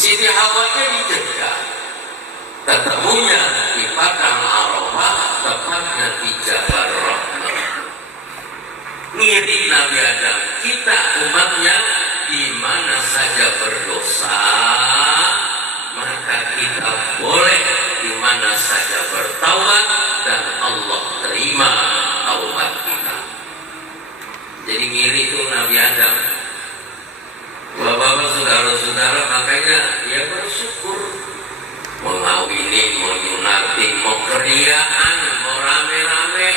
Siti Hawanya dicegah. Ketemunya di padang Arafah, tepatnya di Jabal Rahmah. Ngiri Nabi Adam, kita umatnya di mana saja berdosa, maka kita boleh di mana saja bertaubat dan Allah terima taubat kita. Jadi ngiri itu Nabi Adam. Bapak-bapak, saudara-saudara, makanya dia bersyukur. Mau ngawinin, mau nyunatin, mau keriaan, mau rame-rame,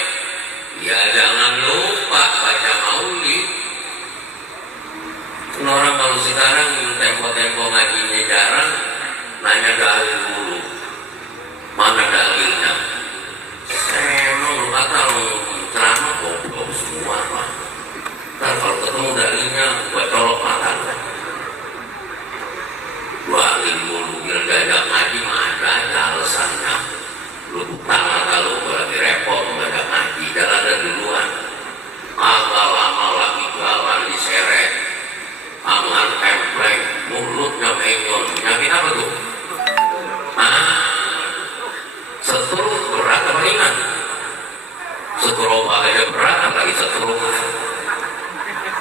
ya jangan lupa baca maulid. Orang kalau sekarang tempo-tempo ngajinya jarang, nanya dalil dulu. Mana dalilnya? Saya mau kata ceramah goblok semua, Pak. Ntar kalau ketemu dalilnya, gua colok mata. Dalil dulu, biar gajak ngaji mah ada alasannya. Lu buka mata lu, gua lagi repot gajak ngaji, jalan ada duluan. Agak lama lagi jalan diseret. Angan templeng, mulutnya menyon. Nyakit apa tuh? Setruk berat apa ringan? Setruk aja berat, apalagi setruk.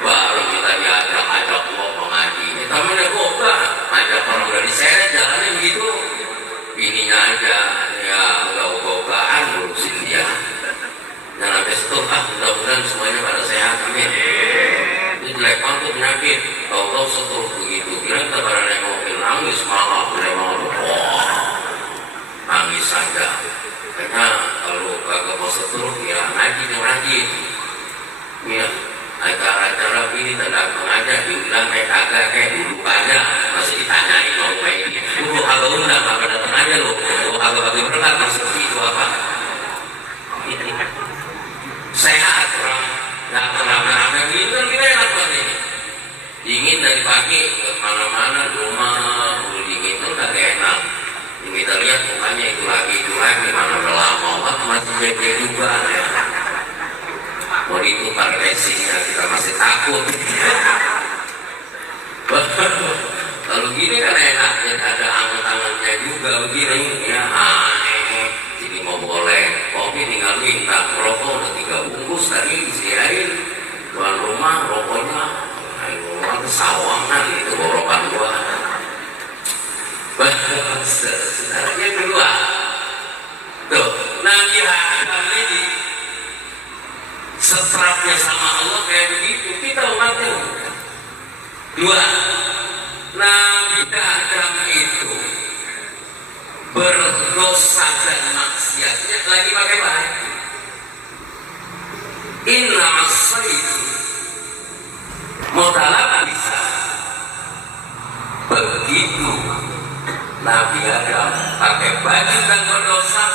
Baru kita diajak-ajak ngomong ngaji. Kita mana goba, ajak orang udah diseret jalannya begitu. Bininya aja, ya nggak gogaan ngurusin dia. Jangan sampai setruk, mudah-mudahan semuanya pada sehat, amin. Itu jelek banget penyakit. Tahu-tahu setruk begitu. Kira kita pada nengokin nangis malah wah, nangis saja. Karena kalau kagak mau setruk ya ngaji yang rajin. Ya, acara-acara ini datang aja diundang kayak kagak kayak duduk aja masih ditanyain mau kayak ini. Lu kagak undang kagak datang aja lu. Lu kagak bagi berkat masuk itu apa? Sehat orang nggak rame-rame gitu kan kita enak banget ini. Dingin dari pagi ke mana-mana rumah udah dingin tuh kagak enak. Kita lihat mukanya itu lagi mana udah lama banget masih bete juga ya. Mau ditukar racingnya kita masih takut. Kalau gini kan enak ya, ada anget-angetnya juga begini ya. Jadi mau boleh kopi tinggal minta, rokok udah 3 bungkus tadi disediain. Tuan rumah rokoknya rumah kesawangan itu borokan gua. Yang kedua tuh, Nabi Adam ini setrapnya sama Allah kayak begitu, kita umatnya. 2, Nabi Adam itu berdosa dan maksiatnya lagi pakai baju. Inna as-sayyidu mutalab bisa. Begitu Nabi Adam pakai baju dan berdosa,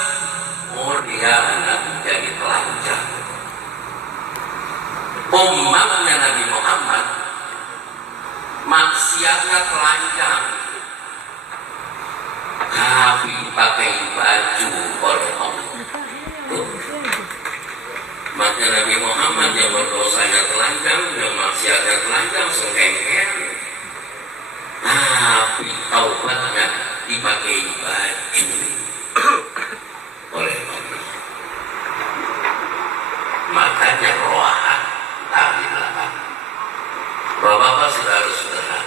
dia menjadi telanjang. Umatnya Nabi Muhammad maksiatnya telanjang, tapi pakai baju oleh Allah. Maka Nabi Muhammad yang berdosanya telanjang, yang maksiatnya telanjang, sengkengken, tapi taubatnya dipakai baju oleh Allah. Makanya rohan tahlilan. Bapak-bapak, saudara-saudara,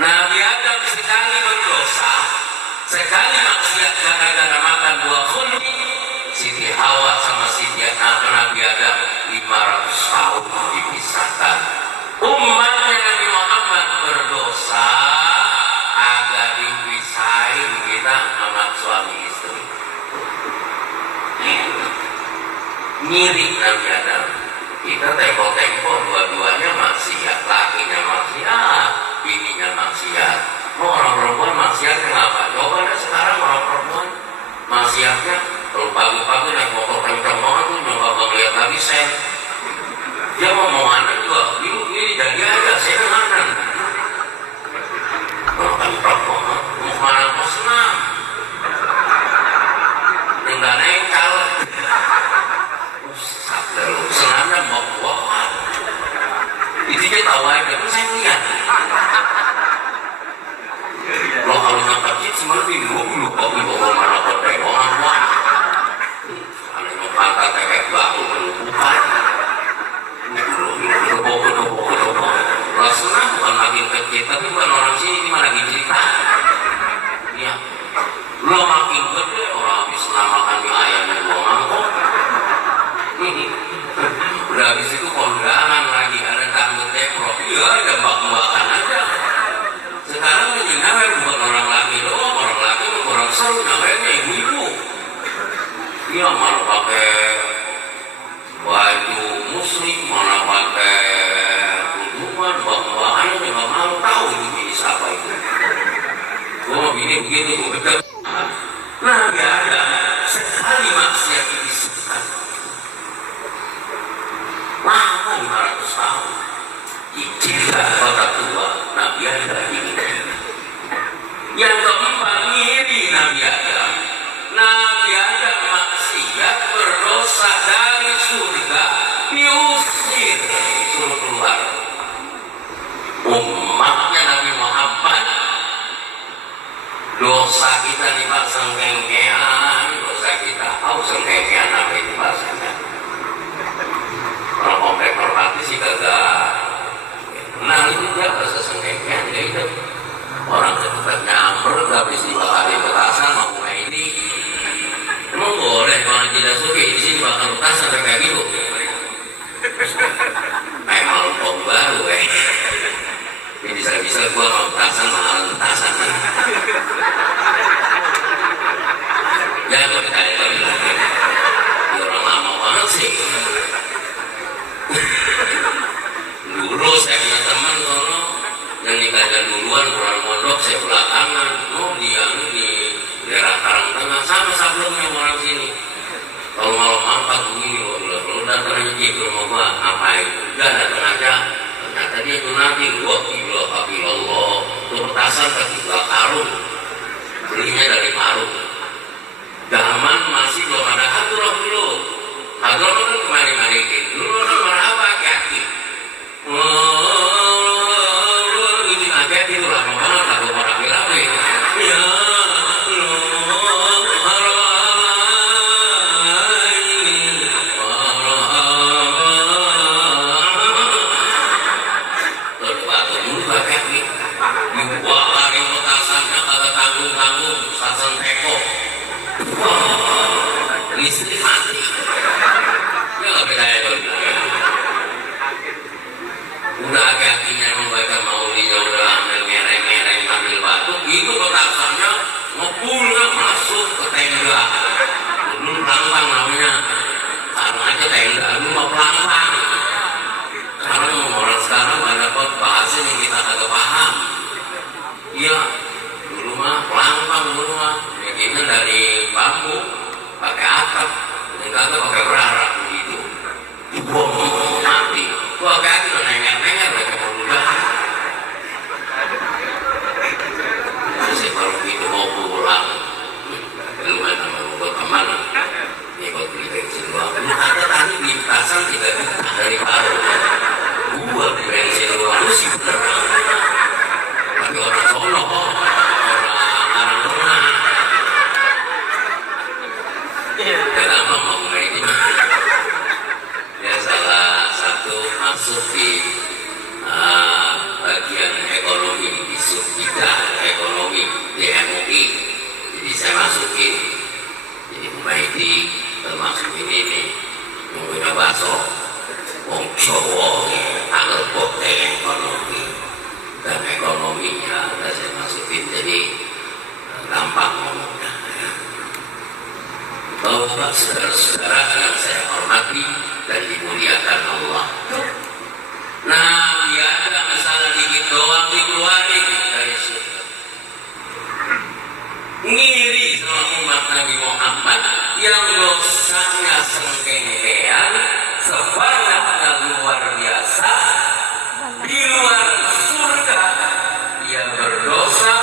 Nabi Adam sekali berdosa, sekali maksiat gara-gara makan buah khuldi. Siti Hawa sama Siti Nabi Adam 500 tahun dipisahkan. Umatnya Nabi Muhammad berdosa agak dipisahin kita sama suami istri. Mirip Nabi Adam. Kita tempo-tempo dua-duanya maksiat, lakinya maksiat, bininya maksiat. Mau orang perempuan maksiat kenapa? Coba deh sekarang orang perempuan maksiatnya kalau pagi-pagi naik motor kencang banget tuh nyoba ngeliat lagi sen. Dia mau anak juga, ini jadi aja saya anak. Makan perempuan, mau mana mau senang. Tinggal naik calon. Senangnya mau buah. Itu dia tahu aja, kan saya lihat. Loh cuma bingung kok bawa mana koteongan wah aneh mau pantat kayak bau bukan Rasulullah bukan lagi kecil tapi bukan orang sini ini malah lagi cerita ya lo makin gede orang habis namakan mie ayam yang gua mangkok udah habis itu kondangan lagi ada tanggung teprok iya ada mbak-mbakan aja sekarang ini namanya bukan orang laki doang orang laki orang seru namanya ibu-ibu iya malah pakai baju muslim mana pakai kuduman mbak-mbakan aja nggak mau tahu itu bini siapa itu gua bini begini gua betul nah nggak ada sekali maksiat disebutkan lama 500 tahun ijillah kota tua Nabi Adam ini yang keempat ngiri Nabi Adam maksiat berdosa dari surga diusir suruh keluar umatnya Nabi Muhammad dosa kita nih Pak sengkengkean dosa kita sengkengkean apa itu bahasanya kalau komplek hormati sih kagak nah itu dia bahasa sengkengkean dia itu orang ketupat nyamper gak bisa dibakari petasan mau ini emang boleh kalau tidak suka di sini bakar petasan sampai kayak gitu emang lumpur baru ini bisa-bisa gua mau petasan mahal petasan ya kalau ditanya orang lama banget sih dulu saya punya teman sono yang nikahnya duluan pulang pondok saya belakangan dia di daerah Karangtengah sama sebelumnya orang sini kalau malam angkat begini kalau datang aja gitu mau gua ngapain udah datang aja ternyata dia itu nanti Allah itu petasan ke 3 karung belinya dari Parung zaman masih belum ada hadrah dulu hadrah kan kemarin-marikin dulu kan apa kaki ini ngaget itu lama banget aku orang bilang ya listrik mati ya nggak beda ya udah kakinya membaca maulinya udah ambil mereng-mereng ambil batu itu petasannya ngebulnya masuk ke tenda dulu pelangpang namanya sekarang aja tenda dulu mau pelangpang sekarang orang sekarang banyak bahasa yang kita agak paham iya dulu mah pelangpang dulu mah bikinnya dari bambu pakai atap dan kagak pakai berarap begitu bom mati gua kaki udah nengar-nengar mereka berubah saya baru begitu mau pulang lumayan sama gua kemana ini buat beli bensin gua ada tadi di pasang 3 juta dari baru gua beli bensin gua lu sih beneran tapi orang sono orang tengah kenapa mau ini ya salah satu masuk di bagian ekonomi di subbidang ekonomi di MUI jadi saya masukin jadi Humaydi termasuk ini nih yang punya bakso wong Jawa angel bokte ekonomi dan ekonominya udah saya masukin jadi gampang ngomongnya Bapak saudara-saudara yang saya hormati dan dimuliakan Allah. Nah, dia ada masalah dikit doang dikeluarin dari surga. Ngiri sama umat Nabi Muhammad yang dosanya sengkengkean, sebanyak luar biasa, di luar surga dia berdosa,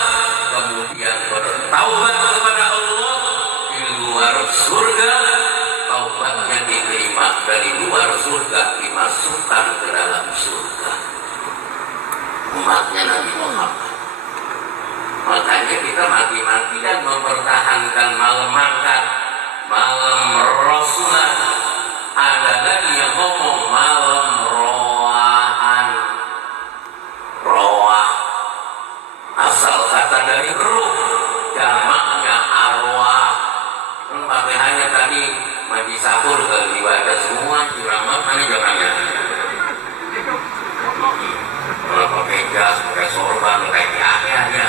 kemudian bertaubat kepada Allah. Luar surga taubatnya diterima, dari luar surga dimasukkan ke dalam surga umatnya Nabi Muhammad. Makanya kita mati-matian mempertahankan malam makan, malam rasulan. Ada lagi yang ngomong malam roaan. Roah asal kata dari ruh, jamaknya arwah. Pakaiannya tadi mandi sahur ke ibadah semua, ceramah mana jamaknya? Kalau pakai jas, pakai sorban, kayak akhirnya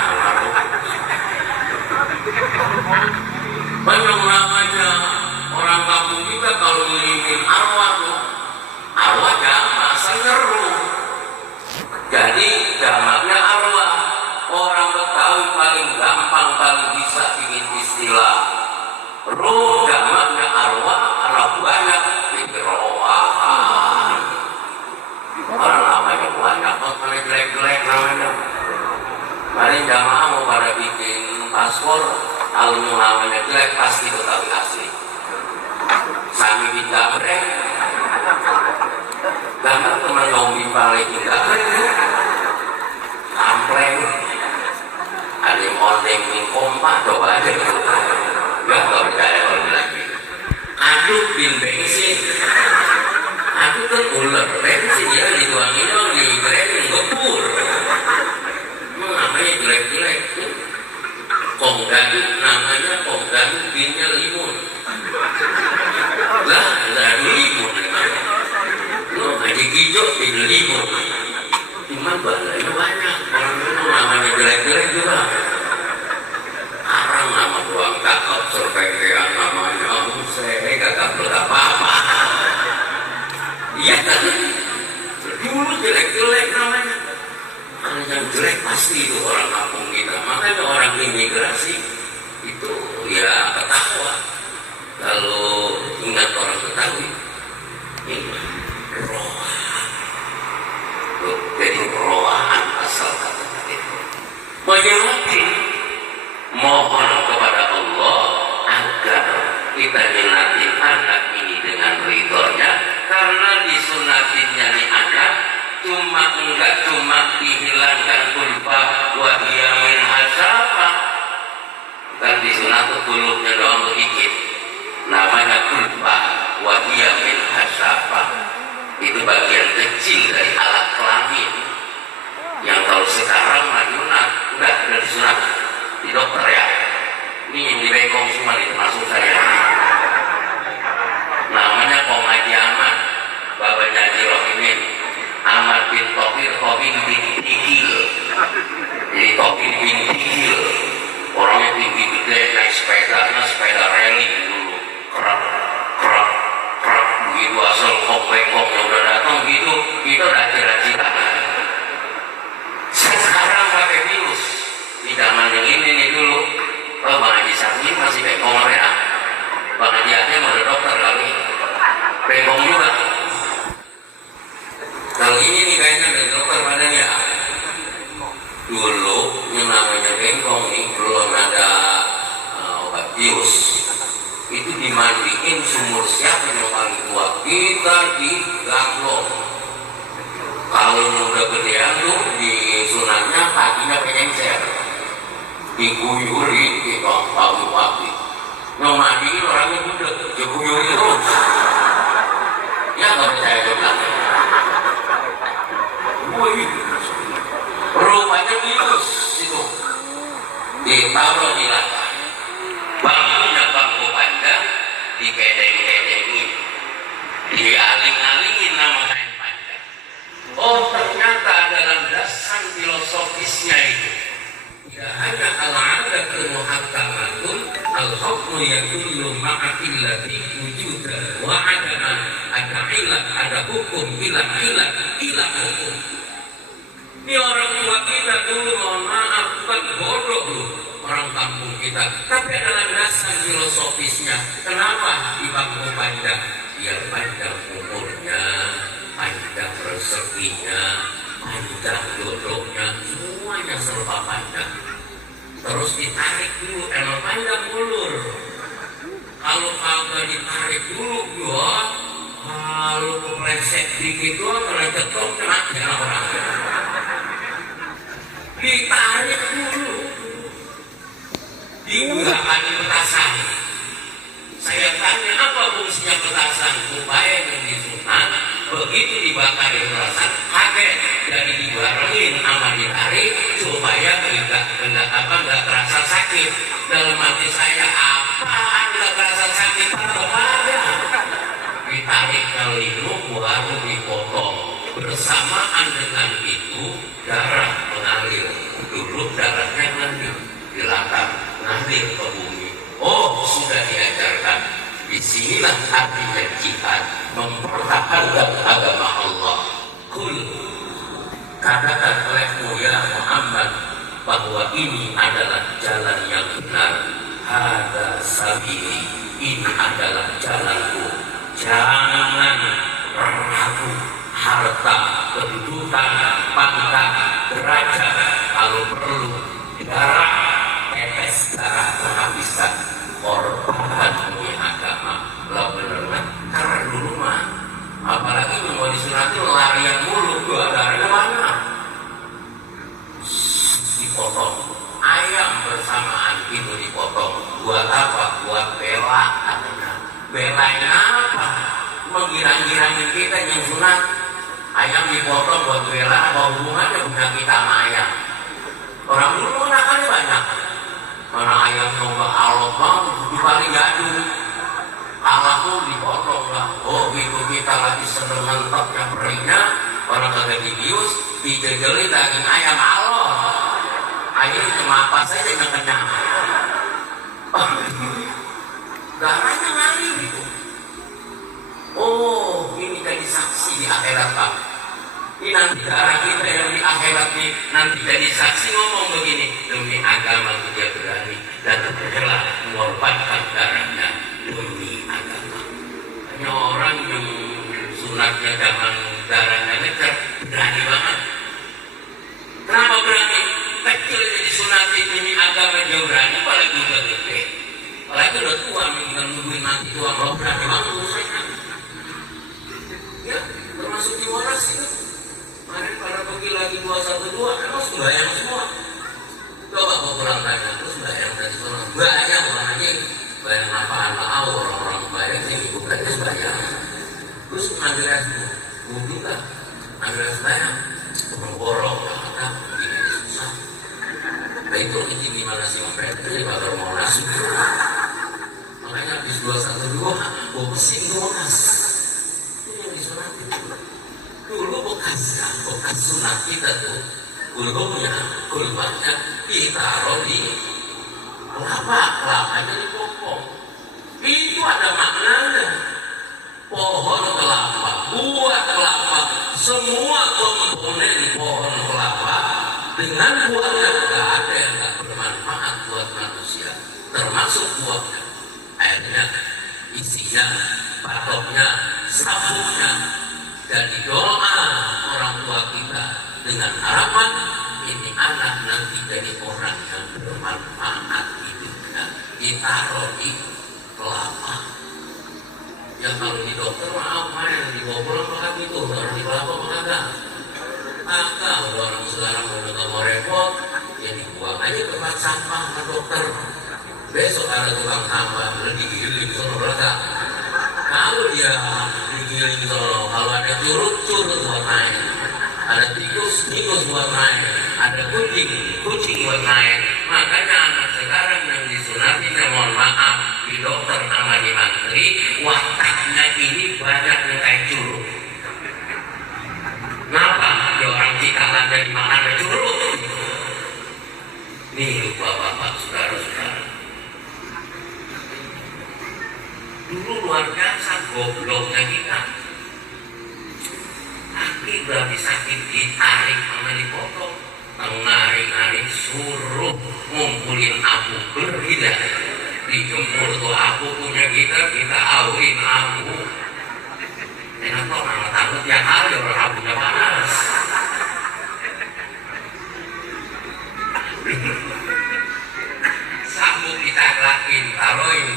banyak namanya orang kampung kita kalau ngirimin arwah tuh, arwah jamak sengeru, jadi jamaknya arwah. Orang Betawi paling gampang, paling bisa bikin istilah ruh, jamaknya arwah, anak banyak dikeroahan. Orang namanya banyak, kalau jelek-jelek namanya. Paling jamaah mau pada bikin paspor, kalau namanya jelek pasti Betawi asli. Sami bin Gabreng, gambar teman ngomong balik bin Gabreng, kampleng, ada yang ondeng bin kompak, coba aja gitu. Gak percaya kalau bilang gitu. Aduk bin bensin, aduk kan ular bensin ya, dituangin dong, digrekin gempur. Namanya jelek-jelek. Kongdanu namanya kongdanu binnya limun. Lah, ada limun namanya. Lo aja hijau bin limun. Cuman balanya banyak. Orang itu namanya jelek-jelek juga. Arang nama doang kakak surveian namanya. Saya gak apa-apa. Iya kan? Dulu jelek-jelek namanya. Kalau yang jelek pasti itu orang kampung kita. Makanya orang imigrasi itu ya ketawa kalau ingat orang Betawi. Ini rohan. Jadi rohan asal kata itu. Menyelati mohon kepada Allah agar kita nyelati anak ini dengan ridhonya, karena disunatinnya nih anak enggak cuma dihilangkan kulpa wahia min hasabah, kan disunat kulupnya doang sedikit, namanya kulpa wahia min hasabah. Itu bagian kecil dari alat kelamin yang kalau sekarang mayunat udah disunat di dokter ya. Ini yang dibekong semua termasuk saya. Namanya Komaji Ahmad, babanya Haji Rohimin, Ahmad bin Tokir, Tokir bin Tigil. Jadi Tokir bin Tigil, orangnya tinggi gede, naik sepedanya sepeda railing dulu, kerak begitu, asal kok-bekoknya udah datang gitu, kita udah cira-cira. Sekarang pakai virus di zaman yang ini nih dulu. Bang Haji Sarmin masih bengkong ya, Bang Haji Akhil ada dokter kali, bengkong juga. Kalau ini nih kayaknya ada dokter badannya. Dulu yang namanya bengkong nih belum ada obat bius. Itu dimandiin sumur siapa yang paling tua? Kita di Gaglong. Kalau yang udah gedean tuh di sunatnya kakinya penyencer, diguyuri kita pagi-pagi. Yang mandiin orangnya budek, diguyuri terus. Ya nggak percaya ke belakang. Rupanya virus itu ditaruh di lantai, bangkunya bangku panjang dikedeng-kedengin, dialing-alingin nama kain panjang. Oh, ternyata dalam dasar filosofisnya itu tidak hanya al-'adatu muhakkamatun al-hukmu yadullu ma'akillati wujudan wa adaman, ada ilat, ada hukum, ilat hukum. Ini orang tua kita dulu, mohon maaf, bukan bodoh loh orang kampung kita, tapi dalam dasar filosofisnya, kenapa di bangku panjang? Biar panjang umurnya, panjang rezekinya, panjang jodohnya, semuanya serba panjang. Terus ditarik dulu, emang panjang ulur. Kalau kagak ditarik dulu, ya, kalau kepleset dikit doang, kalau cetok mati orang. Ditarik dulu, kami petasan. Saya tanya apa fungsinya petasan? Supaya yang disunat begitu dibakar di petasan kaget jadi dibarengin sama ditarik supaya nggak terasa sakit. Dalam hati saya apaan nggak terasa sakit? Apa-apa ditarik ke linu baru dipotong. Bersamaan dengan itu darah mengalir. Dulu darahnya mengalir di latar, mengalir ke bumi. Oh, sudah diajarkan. Disinilah artinya jihad, mempertahankan agama Allah. Kul, katakan olehmu ya Muhammad bahwa ini adalah jalan yang benar. Hada sabili, ini adalah jalanku. Jangan ragu harta, kedudukan, pangkat, derajat, kalau perlu darah, tetes darah menghabiskan, korbankan demi agama. Lah bener karena dulu mah apalagi mau disunatin larian mulu, gua darahnya mana dipotong ayam bersamaan itu dipotong. Buat apa? Buat bela katanya. Belain apa? Menggirang-girangin kita yang sunat. Ayam dipotong buat bela, apa hubungannya punya kita sama ayam? Orang dulu menakannya banyak. Mana ayam coba alot banget, di paling gaduh. Allah tuh dipotong lah. Oh gitu kita lagi sedang mantapnya perihnya. Orang kagak dibius, dijejelin daging ayam alot. Akhirnya cuma apa saja yang kenyang. Darahnya ngalir itu. Oh, ini jadi saksi di akhirat Pak. Ini nanti darah kita yang di akhirat ini nanti jadi saksi ngomong begini, demi agama dia berani dan rela mengorbankan darahnya demi agama. Hanya orang yang sunatnya zaman darahnya ngecer berani banget. Kenapa berani? Kecil jadi sunati demi agama dia berani, apalagi udah gede. Apalagi udah tua, tinggal nungguin mati tua, kalau berani banget urusannya. Ya, termasuk di Monas itu. Kemarin pada pergi lagi 212, emang sembahyang semua. Coba mau pulang tanya, terus sembahyang dari sana. Banyak orang aja, bayang apaan tahu orang-orang bayang sih, bukan sembahyang. Terus ngambil resmu, wudhu kan, ngambil sembahyang, borong, kata, begini susah. Nah itu gimana sih mereka ini bakal mau nasi. Makanya habis 212, gue pesing Monas. Dulu bekas sunat kita tuh kulmanya ditaruh di kelapanya dipotong. Itu ada maknanya. Pohon kelapa, buah kelapa, semua komponen pohon kelapa dengan buahnya nggak ada yang nggak bermanfaat buat manusia, termasuk buahnya, airnya, isinya, patoknya, sabunnya. Jadi doa orang tua kita dengan harapan ini anak nanti jadi orang yang bermanfaat hidupnya, ditaruh di kelapa. Ya kalau di dokter maaf mana dibawa pulang makan itu, taruh di kelapa makan. Agak orang sekarang udah mau repot, ya dibuang aja ke tempat sampah ke dokter. Besok ada tukang sampah udah digiling sono berada. Kalau dia digiling sono, kalau ada curut buat naik, ada tikus buat naik, ada kucing buat naik. Makanya anak sekarang yang disunatin, mohon maaf, di dokter sama di mantri, wataknya ini banyak yang kayak curut. Kenapa? Di orang Cikarang dari mana ada curut? Nih bapak-bapak, saudara-saudara. Dulu luar biasa gobloknya kita. Tapi udah bisa ditarik sama dipotong. Narik suruh ngumpulin abu berbeda. Dijemur tuh abu punya kita awin abu. Enak kok nggak takut tiap hari orang abunya panas. Sabuk kita lakin, taruhin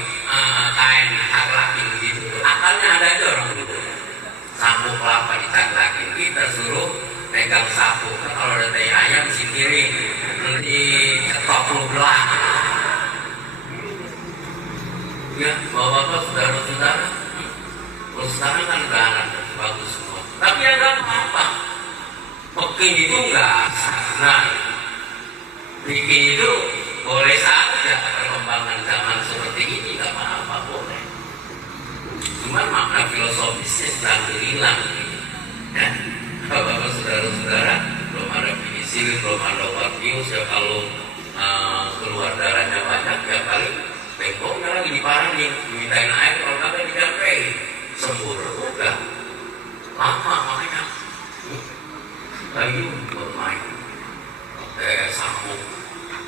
kain lakin gitu. Akalnya ada aja orang dulu. Sabuk kelapa ditaklakin, kita suruh pegang sabuk. Kalau ada teh ayam singkirin, nanti cetok lu belah. Ya, bapak-bapak, saudara-saudara, kalau sekarang kan udah anak bagus semua. Tapi ya nggak apa-apa. Peking itu nggak salah. Bikin itu boleh saja perkembangan zaman seperti ini, nggak apa-apa, boleh. Cuman makna filosofisnya sedang hilang. Ya, bapak-bapak, saudara-saudara, belum ada penicillin, belum ada obat bius, ya kalau keluar darahnya banyak, ya paling bengkoknya lagi diparangin, dimintain air, kalau kagak dicapai sembuh udah lama makanya lagi bermain pakai sabuk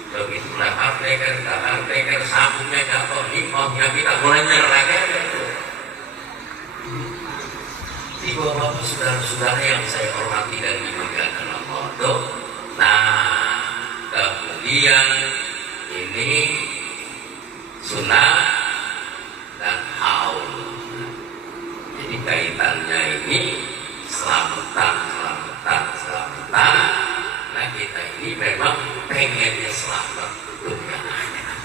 begitu lah teker sabuknya jatuh impahnya kita mulai nyerah gitu. Ibu bapak saudara-saudara yang saya hormati dan dimuliakan Allah. Nah, kemudian ini sunnah dan haul. Jadi kaitannya ini selamatan. Nah kita ini memang pengennya selamat dunia akhirat.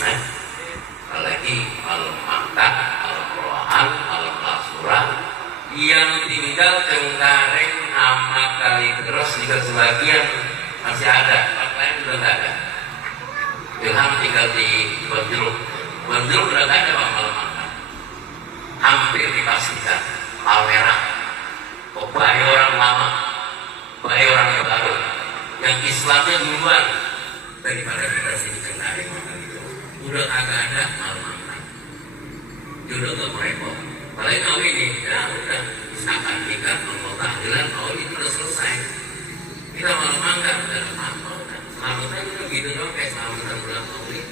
Nah, apalagi malam mangkat, malam rohan, malam lasuran, yang tinggal Cengkareng sama Kalideres juga sebagian masih ada, lain sudah nggak ada. Ilham tinggal di Bonjeruk udah nggak ada malam mangkat. Hampir dipastikan Palmerah, baik orang lama, baik orang yang baru, yang Islamnya duluan daripada kita sini Cengkareng itu udah agak ada malam mangkat. Udah nggak merepot. Paling kau ini, ya udah akan nikah, mau tahlilan, kau ini udah selesai. Kita malam mangkat udah apa-apa, udah selamatan juga gitu dong, kayak selamatan bulan Maulid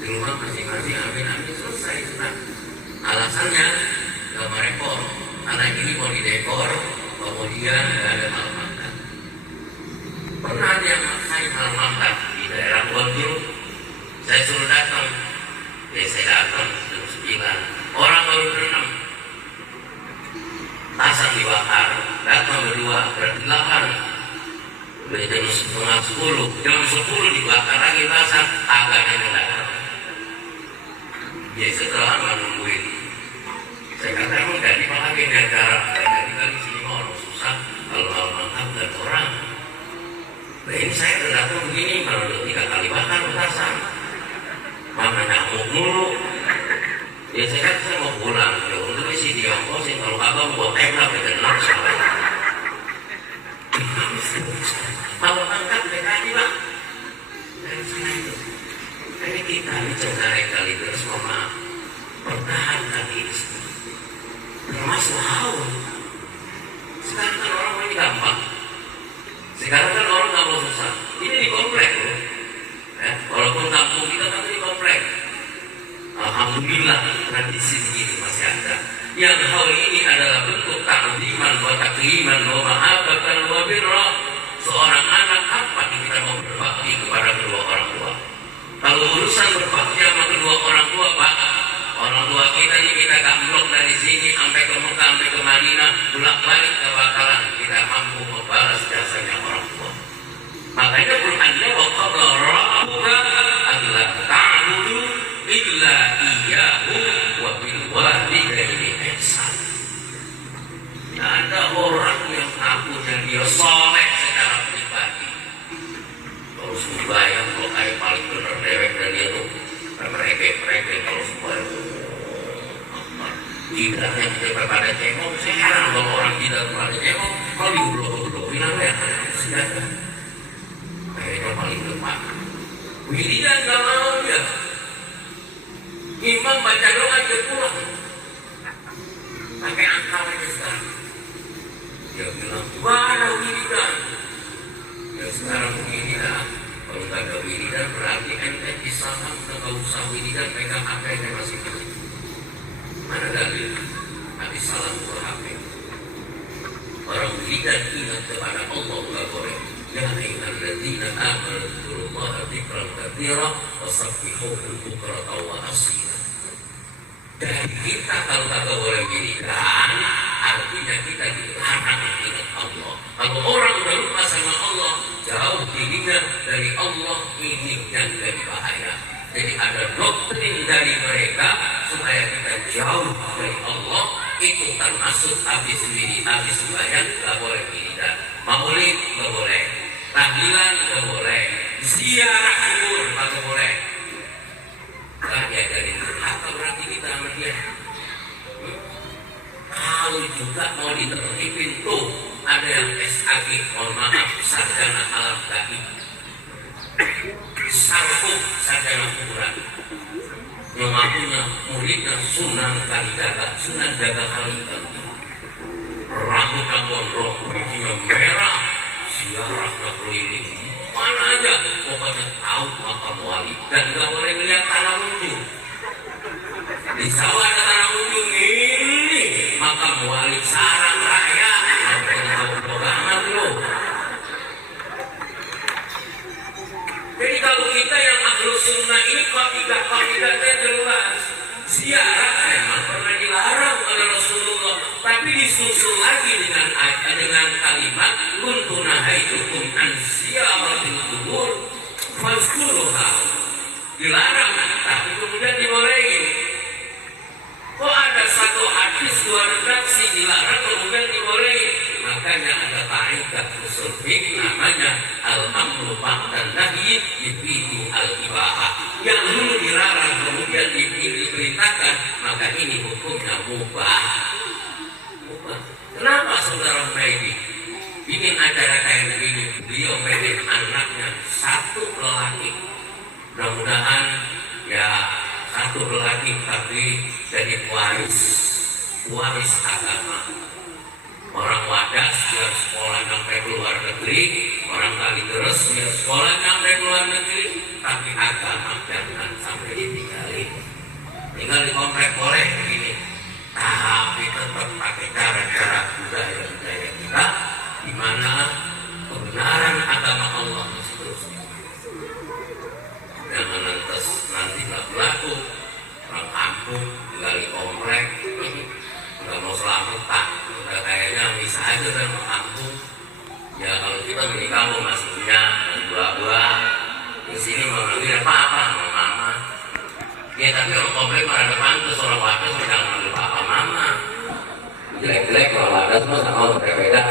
di rumah masing-masing, amin selesai sudah. Alasannya nggak merepot, karena ini mau didekor, kemudian nggak ada malam mangkat. Pernah ada yang maksain malam mangkat di daerah Bonjeruk, saya suruh datang, ya saya datang jam 9, orang baru berenang. Tasan dibakar, datang berdua, berarti 8. Udah jam 9:30, jam 10 dibakar lagi tasan, agaknya datang. Ya setelah menungguin, saya kata emang gak dipakai di acara, jadi kali sini orang susah, kalau malam mangkat dan orang. Nah ini saya udah datang begini, malah udah 3 kali bakar tasan. Mana nyamuk mulu. Ya saya mau pulang, ya untuk isi diongkosin, kalau kagak mau tembak ya benar sama. Kalau angkat mereka ini Pak, dari sana itu. Ini kita ini Cengkareng Kalideres, mohon maaf, pertahankan ini semua. Termasuk haul. Sekarang kan orang ini gampang. Sekarang kan orang nggak mau susah. Ini di komplek loh. Ya, walaupun kampung kita kan di komplek. Alhamdulillah tradisi begini masih ada. Yang hal ini adalah bentuk ta'ziman wa takliman wa mahabbatan wa birra. Seorang anak apa kita mau berbakti kepada kedua orang tua? Kalau urusan berbakti sama kedua orang tua, Pak, orang tua kita ini kita gamblok dari sini sampai ke Mekah, sampai ke Madinah, bolak-balik ke bakalan kita mampu membalas jasanya orang tua. Makanya Qurannya wa qadara rabbuka alla ta'budu illa iyyahu wa bil walidayni ihsan. Ada orang yang ngaku dan dia soleh secara pribadi, terus bayang kalau kayak paling bener dewek dan dia tuh mereka kalau sembahyang jidatnya kita pada cengok. Saya heran kalau orang jidat pada cengok, kalau diublok-ublokin apa ya senjata kayaknya paling depan. Wiridan gak mau dia. Imam baca doa dia pulang pakai akal aja sekarang. Dia bilang, mana wiridan? Ya sekarang wiridan. Kalau tak ada wiridan berarti ente di sana udah gak usah wiridan, pegang HP-nya masing-masing. Mana dalil? Habis salam buah HP. Orang wiridan ingat kepada Allah gak boleh. Ya ayyuhalladzina amanu dzkurullaha dzikran katsiran wasabbihuhu bukratan wa asila. Dan kita kalau kagak boleh wiridan, artinya kita dilarang ingat Allah. Kalau orang udah lupa sama Allah, jauh dirinya dari Allah, ini yang jadi bahaya. Jadi ada doktrin dari mereka supaya kita jauh dari Allah. Itu termasuk habis wiri, habis sembahyang nggak boleh wiridan, maulid nggak boleh, tahlilan nggak boleh, ziarah kubur nggak boleh. Nggak diajarin apa berarti kita sama dia. Kalau juga mau ditertibin tuh ada yang SAG, mohon maaf, sarjana alam gaib, sarfuh sarjana kuburan, yang punya muridnya Sunan Kalijaga, Sunan Jaga Kalijaga, rambutnya gondrong, bajunya merah, ziarahnya keliling, mana aja pokoknya tahu makam wali dan nggak boleh melihat tanah munjung. Di sawah ada tanah munjung ini makam wali sarang raya, tahu banget loh. Jadi kalau kita yang ahlus sunnah ini kaidah-kaidahnya jelas. Ziarah memang pernah dilarang oleh Rasulullah, tapi disusul lagi dengan kalimat kuntuna haitukum an ziyaratil qubur fazkuruha. Dilarang, tapi kemudian dibolehin. Kok ada satu hadis dua redaksi dilarang kemudian dibolehin? Makanya ada kaidah usul fikih namanya al-amru ba'dan nahyi yufidu al-ibahah. Yang dulu dilarang kemudian diperintahkan, maka ini hukumnya mubah. Kenapa saudara Maidi bikin acara kayak begini? Beliau pengen anaknya satu lelaki. Mudah-mudahan ya satu lelaki tapi jadi waris agama. Orang Wadas biar sekolah sampai keluar negeri, orang Kalideres biar sekolah sampai keluar negeri, tapi agama jangan sampai ditinggalin. Tinggal di komplek boleh begini, tapi tetap pakai cara-cara budaya kita, di mana kebenaran agama Allah seterusnya. Jangan nanti nggak berlaku, orang kampung tinggal di komplek, nggak mau selamatan. Udah kayaknya bisa aja kan kampung. Ya kalau kita di kampung masih punya buah-buah, di sini mau ngambil apa-apa sama mama. Ya tapi orang komplek mah ada pantas, orang Wadas jangan ngambil papa mama. Jelek-jelek orang Wadas mah sama berbeda.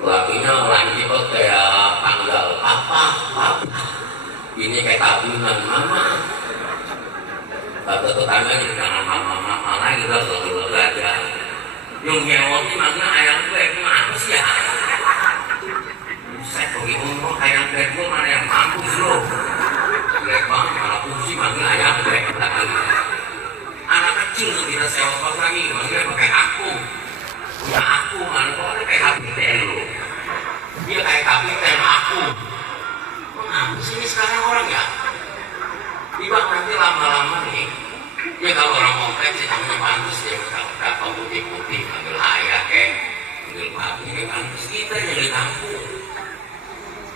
Lakinya lanjut kayak tanggal papa. Ini kayak tabungan mama. Kata tetangga jadi jangan mama lagi udah selalu belajar. Yung ngewot ini makna ayam gue apa sih ya? Saya pergi umroh ayam gue mana yang mampu loh. Jelek banget malah fungsi makna ayam gue lagi. Anak kecil tuh kita sewa lagi, makanya pakai aku. Punya aku mana kok ada kayak kapiten lo. Dia kayak kapiten aku. Apa sih ini sekarang orang ya? Tiba nanti lama-lama nih. Ya kalau orang kompleks sih namanya pantas dia berapa putih-putih ambil ayah ambil babi ini pantas kita yang di kampung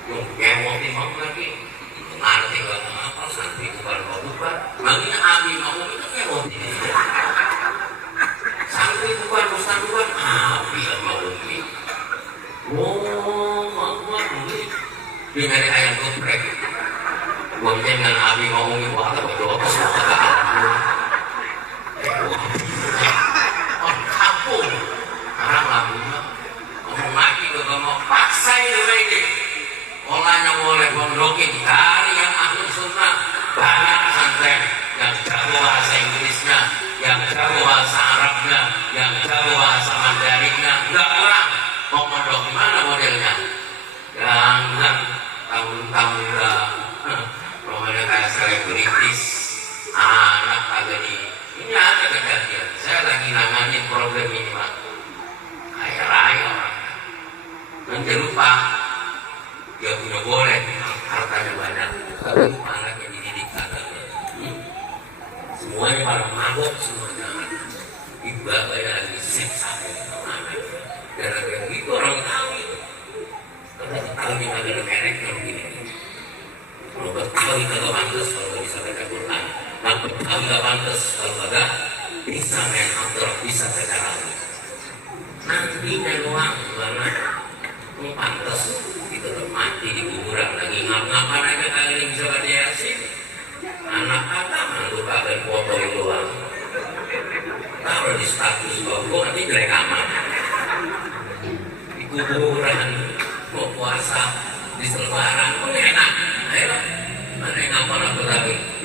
ngewotin mau lagi ngerti gak apa nanti bukan makanya abi mau itu ngewotin santri bukan ustaz bukan abi yang mau ini mau ini dia nyari ayam geprek buatnya dengan abi mau ini wah tak berdoa kampung orang lagunya ngomong lagi juga mau paksa ini lagi orangnya boleh pondokin dari yang ahli sunnah banyak pesantren yang jago bahasa Inggrisnya, yang jago bahasa Arabnya, yang jago bahasa Mandarinnya, enggak orang mau pondok gimana modelnya jangan tahun-tahun udah namanya kayak selebritis anak agak ini ada kejadian. Saya lagi nanganin problem ini Pak. Kaya raya orang. Nanti lupa dia punya boleh hartanya banyak. Tapi lupa anaknya dididik anaknya. Semuanya pada mabok semuanya. Ibadah yang lagi seksa anak. Gara-gara itu orang tahu itu. Karena tahu di mana mereknya begini. Kalau Betawi kagak pantas kalau nggak bisa baca Quran. Nah Betawi nggak pantas kalau kagak bisa main outdoor, bisa baca Quran. Nantinya doang gimana? Ini pantas gitu loh, mati di kuburan lagi ngap-ngapan aja kali ini bisa baca Yasin.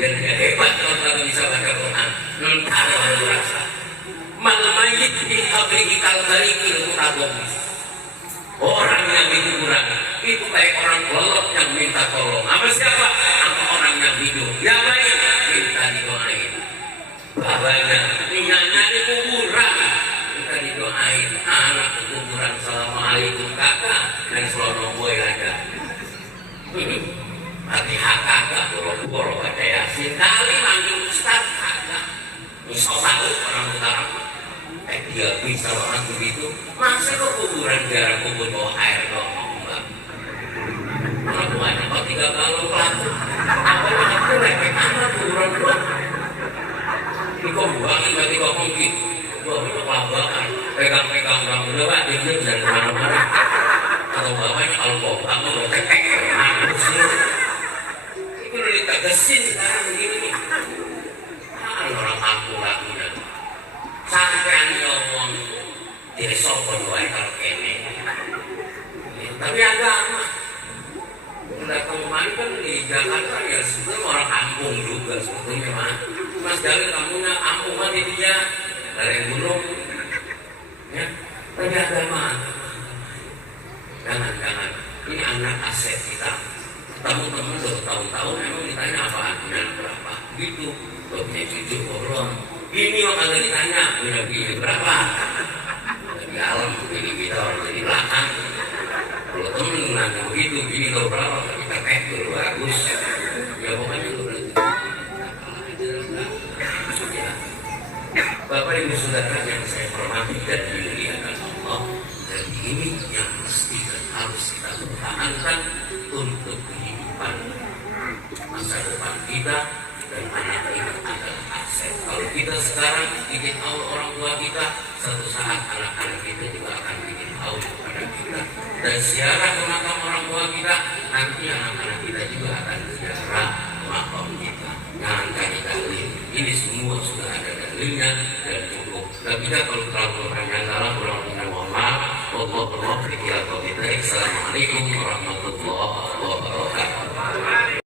Biar dia hebat kalau kagak bisa baca Quran. Entar kalau merasa. Malam mayit di kabri kalbariki mutabomis. Orang yang di kuburan itu kayak orang lelot yang minta tolong. Apa siapa? Sama orang yang hidup. Ya baik, minta didoain. Babanya, minyak di kuburan. Minta didoain. Anak di kuburan, assalamualaikum kakak. Dan selono boy ada. Tapi kakak boro-boro baca Yasin. Kali manggil ustaz kakak. Misal tahu orang utara. Dia bisa orang begitu. Masa kok kuburan jarang kubur bawa air dong, mbak? Orang tuanya kok 3 galon pelaku. Apa yang aku lepek amat kuburan doang? Ini kok buangin berarti kok mungkin. Wah, ini kok pelan-pelan. Pegang-pegang kamu udah pak, diem dan kemana-mana. Atau bapaknya kalau bawa kamu udah cekek. Mampus sih. Itu udah ditegesin sekarang begini nih. Orang kampung lagunya. Sampai ngomong jadi sopon wae kalau kene. Tapi agama. Datang kemarin kan di Jakarta ya sebetulnya orang kampung juga sebetulnya mah. Mas Jalil kampungnya kampung mah dia dari gunung. Ya, tapi agama. Jangan. Ini anak aset kita. Tamu-tamu udah tahun-tahun emang ditanya apaan punya berapa? Gitu. Kalau punya cucu orang. Ini yang kagak ditanya, punya bini berapa? Di alam, bini kita orang di belakang. Kalau temen nanya begitu, bini tau berapa? Kita dulu bagus. Ya pokoknya itu berarti. Ya. Bapak Ibu Saudara yang saya hormati dan dimuliakan Allah, dan ini yang mesti dan harus kita pertahankan untuk kehidupan masa depan kita dan anak ini adalah aset. Kalau kita sekarang ingin tahu orang tua kita, satu saat anak-anak kita juga akan ingin tahu kepada kita. Dan ziarah ke makam orang tua kita, nanti anak-anak kita juga akan ziarah ke makam kita. Jangan cari dalil. Ini semua sudah ada dalilnya dan cukup. Dan kita kalau terlalu berpanjang dalam kurang lebih mohon maaf. Assalamualaikum warahmatullahi wabarakatuh.